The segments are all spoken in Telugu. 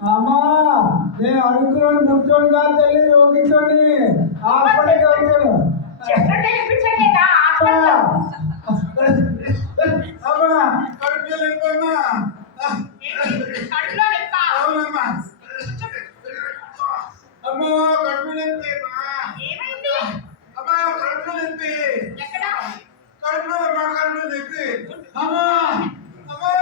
అమ్మా నేను అనుకున్నాను ముట్టోడు కాదు తల్లి రోగించోడి హాస్పిటల్కి వచ్చాను. అమ్మా కడుపులో లేకపోయినా అవునమ్మా అమ్మా కడుపు నొప్పి అమ్మా కడుపు నొప్పి కడుపులో అమ్మా కడుపు నొప్పి అమ్మా అమ్మా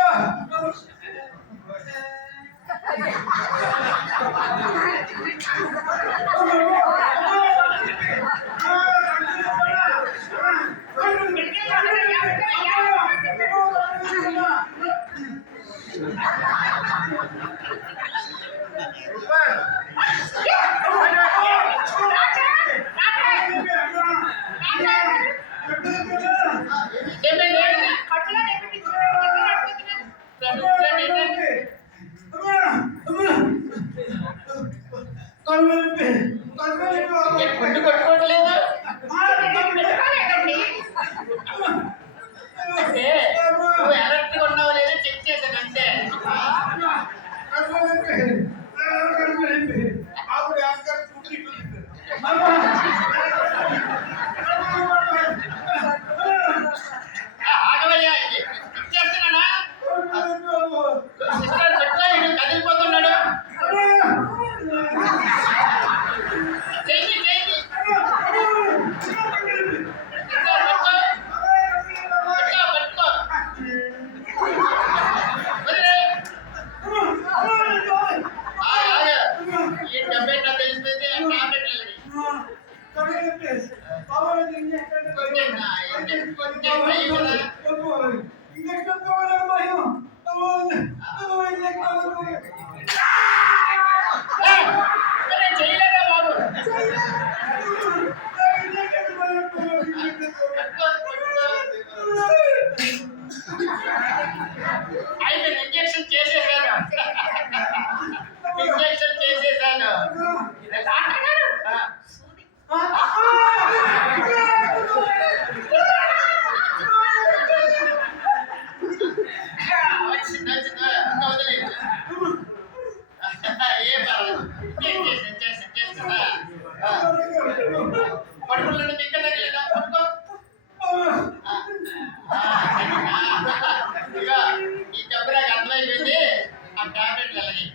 ఇంజక్షన్ చేసేసాను పడుకున్నాడు ఇంకా తగ్గలేదా పడుకో ఈ జబ్బు నాకు అర్థమైపోయింది ఆ టాబ్లెట్ వెళ్ళని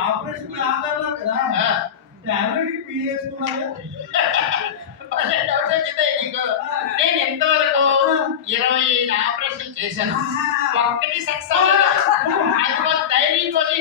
ఆపరేషన్ ఆధారంలో కదా టాబ్లెట్ పీయేసుకున్నాను. డౌట్ వచ్చిందే నీకు? నేను ఎంతవరకు 25 ఆపరేషన్ చేశాను, ఒక్కటి సక్సెస్ అవ్వలేదు. అది ధైర్యం కోసం